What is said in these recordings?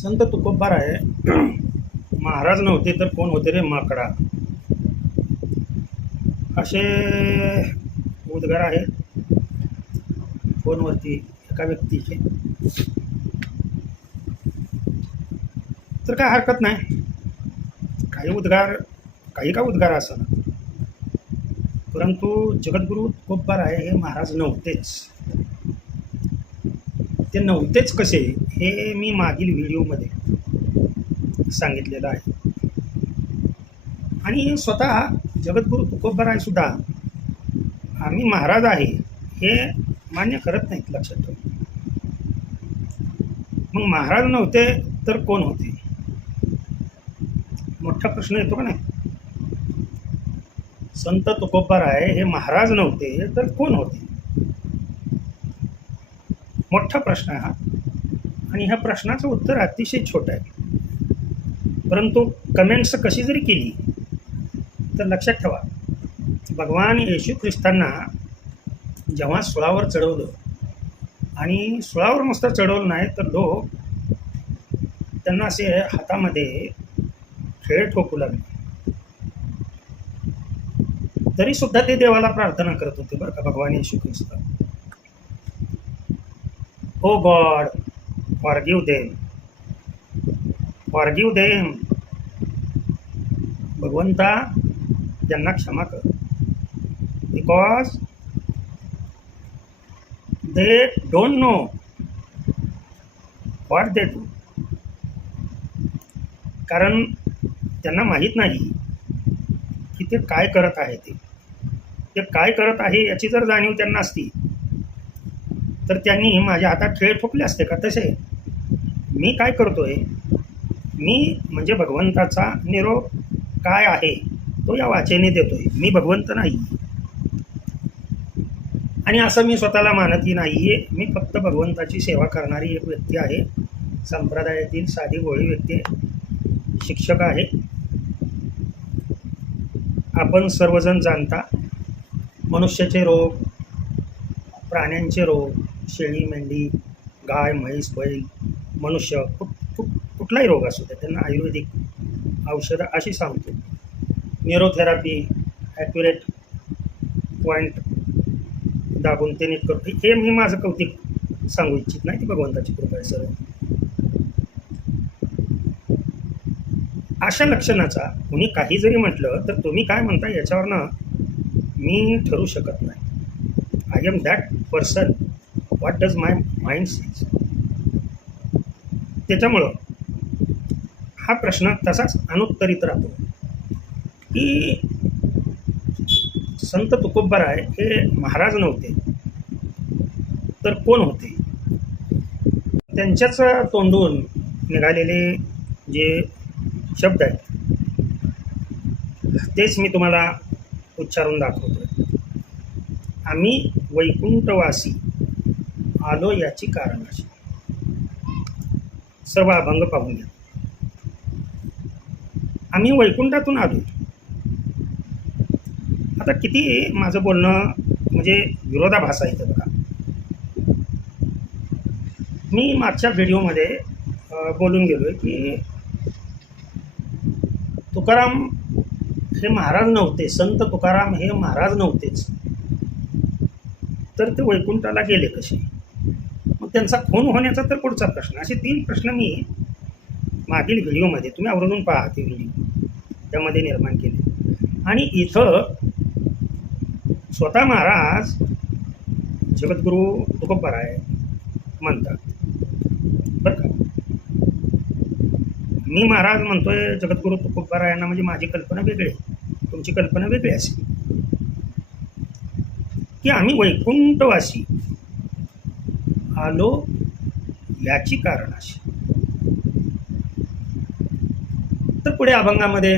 संत तुकोबार आहे. महाराज नव्हते तर कोण होते रे माकडा? असे उद्गार आहेत. फोनवरती एका व्यक्तीचे. तर काय हरकत नाही. काही उद्गार काही का उद्गार असं परंतु जगद्गुरू तुकोबार आहे हे महाराज नव्हतेच. ते नव्हतेच कसे हे मी मागील व्हिडिओमध्ये सांगितलेलं आहे. आणि स्वतः जगद्गुरू तुकोबाराय सुद्धा आम्ही महाराज आहे हे मान्य करत नाहीत लक्षात ठेव. मग महाराज नव्हते तर कोण होते? मोठा प्रश्न येतो का नाही? संत तुकोबराय हे महाराज नव्हते तर कोण होते? मोठा प्रश्न आहे हा. आणि ह्या प्रश्नाचं उत्तर अतिशय छोटं आहे. परंतु कमेंट्स कशी जरी केली तर लक्षात ठेवा. भगवान येशू ख्रिस्तांना जेव्हा सुळावर चढवलं आणि सुळावर नुसतं चढवलं नाही तर लोक त्यांना असे हातामध्ये खेळ ठोकू लागले. तरी सुद्धा ते देवाला प्रार्थना करत होते बरं का भगवान Yeshu Khrist. Oh God forgive them. Forgive them. भगवंता त्यांना क्षमा कर. Because they don't know what they do कारण त्यांना माहीत नाही की ते काय करत आहे ते. ते काय करत आहे याची जर जाणीव त्यांना असती तर त्यांनी माझ्या हातात खेळ ठोकले असते का तसे? मी काय करतोय? मी म्हणजे भगवंताचा निरोप काय आहे? तो या वाचेने देतोय. मी भगवंत नाही. आणि असं मी स्वतःला मानतही नाही आहे मी फक्त भगवंताची सेवा करणारी एक व्यक्ती आहे. संप्रदायातील साधी गोळी व्यक्ती शिक्षक आहे. आपण सर्वजण जाणता. मनुष्याचे रोग प्राण्यांचे रोग शेळी मेंढी गाय म्हैस बैल मनुष्य कुठ कुठ कुठलाही रोग असू दे त्यांना आयुर्वेदिक औषधं अशी सांगतो. न्यूरोथेरपी ॲक्युरेट पॉईंट दाबून ते नीट करतो. हे मी माझं कौतिक सांगू इच्छित नाही की भगवंताची कृपा आहे सर्व. अशा लक्षणाचा कुणी काही जरी म्हटलं तर तुम्ही काय म्हणता याच्यावरनं मी ठरू शकत नाही. I am that person what does my mind sees त्याच्यामुळं हा प्रश्न तसाच अनुत्तरित राहतो. की संत तुकोबराय हे महाराज नव्हते तर कोण होते? त्यांच्याच तोंडून निघालेले जे शब्द आहेत तेच मी तुम्हाला उच्चारून दाखवतो आम्ही वैकुंठवासी आलो याची कारण अशी. सर्व अभंग पाहून घ्या. आम्ही वैकुंठातून आलो. आता किती माझं बोलणं म्हणजे विरोधाभास आहे तर बघा. मी मागच्या व्हिडिओमध्ये बोलून गेलो आहे की तुकाराम हे महाराज नव्हते संत तुकाराम हे महाराज नव्हतेच. तर ते वैकुंठाला गेले कसे? मग त्यांचा खून होण्याचा तर पुढचा प्रश्न. असे तीन प्रश्न मी मागील व्हिडिओमध्ये तुम्ही आवर्जून पहा ते व्हिडिओ. त्यामध्ये निर्माण केले. आणि इथं स्वतः महाराज जगद्गुरू तुकोपराय म्हणतात. बरं का? मी महाराज म्हणतोय जगद्गुरू तुकोबारायांना म्हणजे माझी कल्पना वेगळी आहे. तुमची कल्पना वेगळी असेल. की आम्ही वैकुंठवासी आलो याची कारण अशी. तर पुढे अभंगामध्ये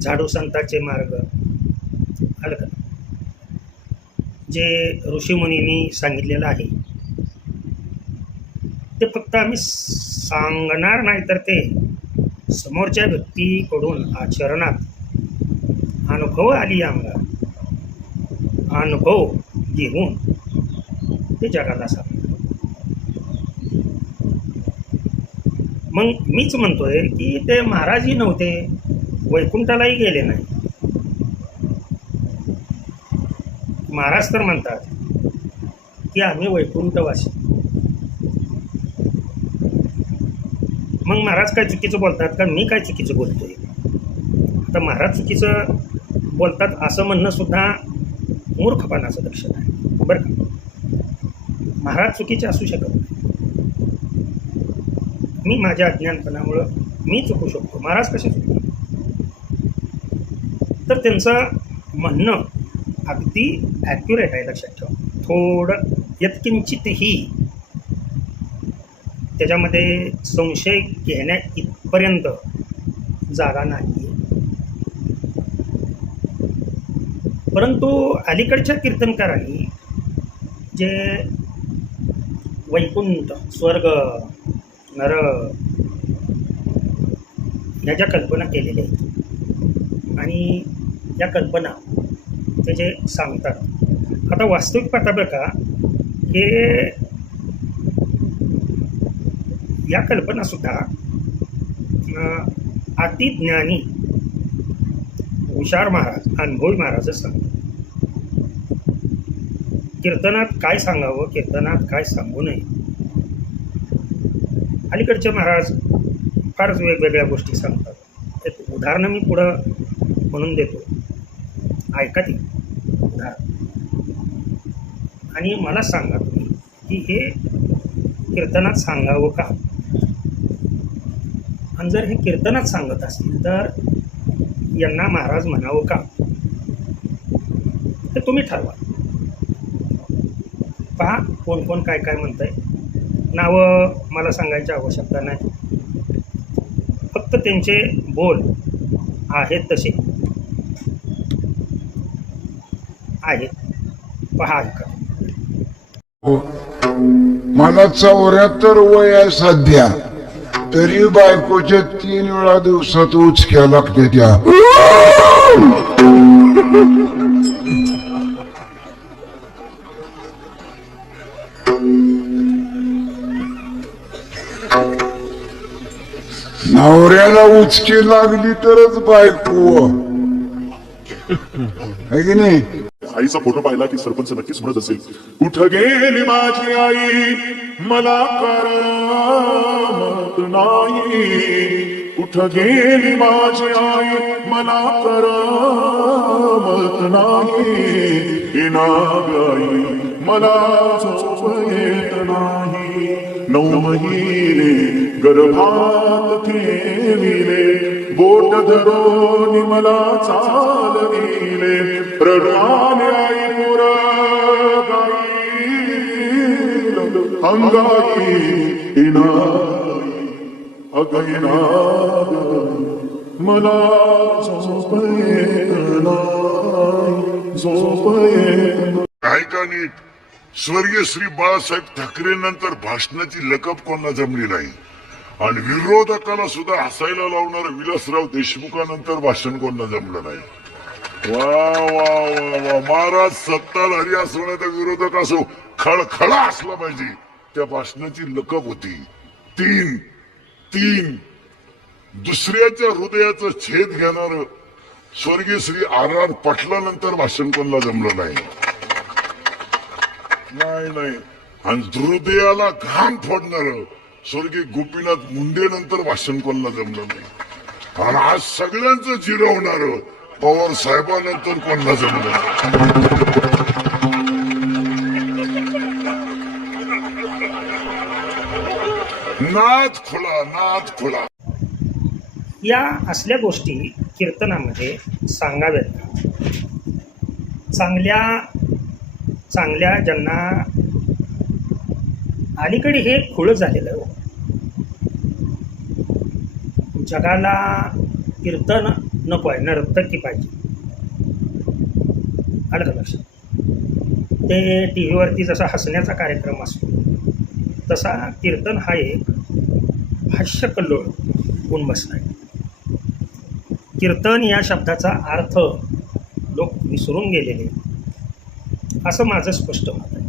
झाडू संताचे मार्ग आलं का जे ऋषीमुनींनी सांगितलेलं आहे. ते फक्त आम्ही सांगणार नाही तर ते समोरच्या व्यक्तीकडून आचरणात अनुभव आली अंगात. अनुभव घेऊन ते जगाला सांग मग मीच म्हणतोय की ते महाराजही नव्हते वैकुंठालाही गेले नाही. महाराज तर म्हणतात की आम्ही वैकुंठवासी. मग महाराज काय चुकीचं बोलतात का मी काय चुकीचं बोलतोय? आता महाराज चुकीचं बोलतात असं म्हणणं सुद्धा मूर्खपणाचं लक्षण आहे. बरं का? महाराज चुकीचे असू शकत नाही. मी माझ्या अज्ञानपणामुळं मी चुकू शकतो. महाराज कसे चुकतो तर त्यांचं म्हणणं अगदी ॲक्युरेट आहे लक्षात ठेवा. थोडं यत्किंचितही त्याच्यामध्ये संशय घेण्या इथपर्यंत जागा नाही परंतु अलीकडच्या कीर्तनकारांनी जे वैकुंठ स्वर्ग नर ह्या ज्या कल्पना केलेल्या आहेत. आणि या कल्पना ते जे सांगतात आता वास्तविक पाहता का हे या कल्पनासुद्धा अतिज्ञानी हुशार महाराज अनुभवी महाराजच सांगतात कीर्तनात काय सांगावं कीर्तनात काय सांगू नये? अलीकडचे महाराज फारच वेगवेगळ्या गोष्टी सांगतात. एक उदाहरणं मी पुढं म्हणून देतो. ऐका ती उदाहरण. आणि मला सांगा तुम्ही की हे कीर्तनात सांगावं का? आणि जर हे कीर्तनात सांगत असतील तर यांना महाराज म्हणावं का? ते तुम्ही ठरवा. पहा कोण कोण काय काय म्हणतंय. नावं मला सांगायची आवश्यकता नाही. फक्त त्यांचे बोल आहेत तसे. आहेत. पहा ऐका. मला चौऱ्याहत्तर वय आहे सध्या. तरी बायकोच्या तीन वेळा दिवसात उचक्या लागते त्या. नवऱ्याला उचकी लागली तरच बायको. है की नाही? आईचा फोटो पाहिला की सरपंच नक्कीच म्हणत असेल कुठं गेली माझी आई मला करमत नाही. कुठं गेली माझी आई मला करमत नाही. नागाई मला झोप येत नाही. नऊ महिने गर्भात ठेविले बोट धरून मला चालविले प्रणाम आई पुर अंगाई इनाई अगैनाग मला झोपये नाही झोप ऐका नीट. स्वर्गीय श्री बाळासाहेब ठाकरे नंतर भाषणाची लकब कोणाला जमली नाही. आणि विरोधकाला सुद्धा हसायला लावणारं विलासराव देशमुखानंतर भाषण कोणाला जमलं नाही. वा वा वा वा. महाराज सत्ताधारी असो नाही तर विरोधक असो खळखळा असला पाहिजे. त्या भाषणाची लकब होती. तीन तीन. दुसऱ्याच्या हृदयाचं छेद घेणार स्वर्गीय श्री आर आर पटलानंतर भाषण कोणाला जमलं नाही. नाही नाही. आणि हृदयाला घाम फोडणार स्वर्गीय गोपीनाथ मुंडे नंतर भाषण कोणाला जमलं नाही. आणि आज सगळ्यांचं जिरवणार पवार साहेबानंतर कोणाला जमलं नाथ नाद खुला नाद खुला. या असल्या गोष्टी कीर्तनामध्ये सांगाव्यात. चांगल्या चांगल्या ज्यांना अलीकडे हे खुळं झालेलं आहे. जगाला कीर्तन नको आहे नर्तकी पाहिजे? आलं का लक्षात? ते टी व्हीवरती जसा हसण्याचा कार्यक्रम असतो तसा कीर्तन हा एक हास्यकल्लोळ होऊन बसला आहे कीर्तन या शब्दाचा अर्थ लोक विसरून गेलेले. असं माझं स्पष्ट मत आहे.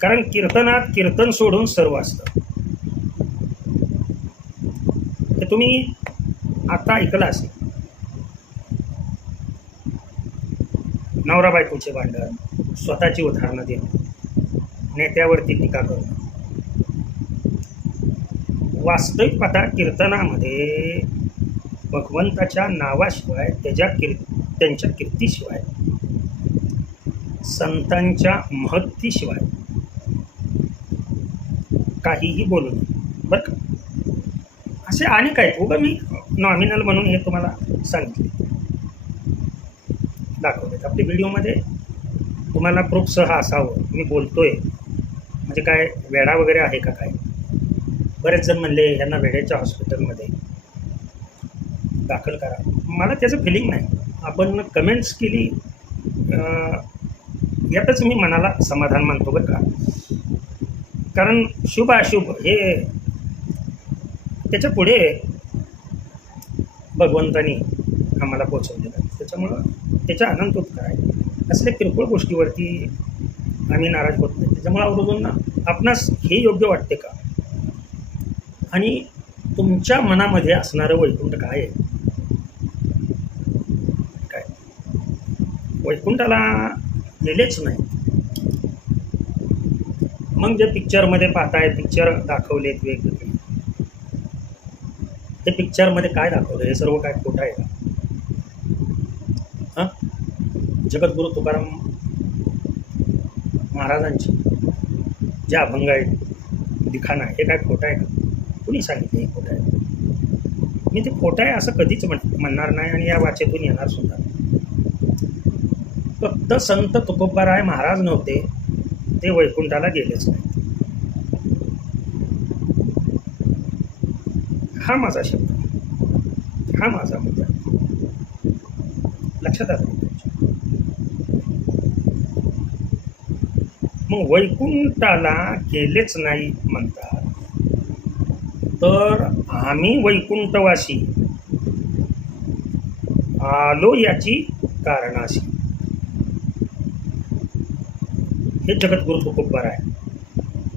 कारण कीर्तनात कीर्तन सोडून सर्व असतं. तुम्ही आता ऐकलं असेल. नवरा बायकोचे भांडण स्वतःची उदाहरणं देणं नेत्यावरती टीका करणं. वास्तविक पाहता कीर्तनामध्ये भगवंताच्या नावाशिवाय त्याच्या कीर्त त्यांच्या कीर्तीशिवाय संतांच्या महत्तीशिवाय. काहीही बोलू नये. बरं का? असे अनेक आहेत. उगा मी नॉमिनल म्हणून हे तुम्हाला सांगितले दाखवलेत आपल्या व्हिडिओमध्ये तुम्हाला प्रूफसह असावं. मी बोलतोय. म्हणजे काय वेडा वगैरे आहे का काय? बरेच जण म्हणले ह्यांना वेड्याच्या हॉस्पिटलमध्ये दाखल करा. मला त्याचं फिलिंग नाही. आपण कमेंट्स केली यातच मी मनाला समाधान मानतो बरं का. कारण शुभ अशुभ हे त्याच्या पुढे भगवंतानी आम्हाला पोचवलेलं आहे. त्याच्यामुळं त्याच्या आनंद काय असल्या किरकोळ गोष्टीवरती आम्ही नाराज होत नाही. त्याच्यामुळं अवरोधून आपणास हे योग्य वाटते का? आणि तुमच्या मनामध्ये असणारं वैकुंठ काय आहे? काय? वैकुंठाला गेलेच नाही. मग जे पिक्चरमध्ये पाहताय पिक्चर दाखवलेत वेगवेगळे. ते पिक्चरमध्ये काय दाखवलं हे सर्व काय खोटं आहे का? हां? जगद्गुरु तुकाराम महाराजांची जे अभंग आहेत लिखाण आहे हे काय खोटं आहे का? कुणी सांगितलं हे खोटं आहे? मी ते खोटं आहे असं कधीच म्हण म्हणणार नाही आणि या वाचेतून येणार सुद्धा. शुद्ध संत तुकोबाराय महाराज नव्हते ते वैकुंठाला गेलेच नाही हा माझा शब्द हा माझा मुद्दा लक्षात आलं? मग वैकुंठाला गेलेच नाही म्हणतात. तर आम्ही वैकुंठवासी आलो याची कारणाशी. हे जगद्गुरु तुकोबार आहे.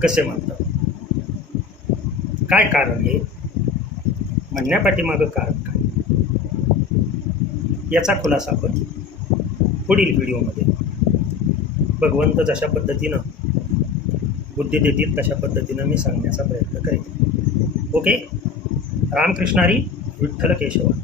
कसे म्हणतात? काय कारण आहे? म्हणण्यापाठीमागं कारण काय? याचा खुलासा आपण पुढील व्हिडिओमध्ये. भगवंत जशा पद्धतीनं बुद्धी देतील तशा पद्धतीनं मी सांगण्याचा प्रयत्न करेन. ओके? रामकृष्णारी विठ्ठल केशव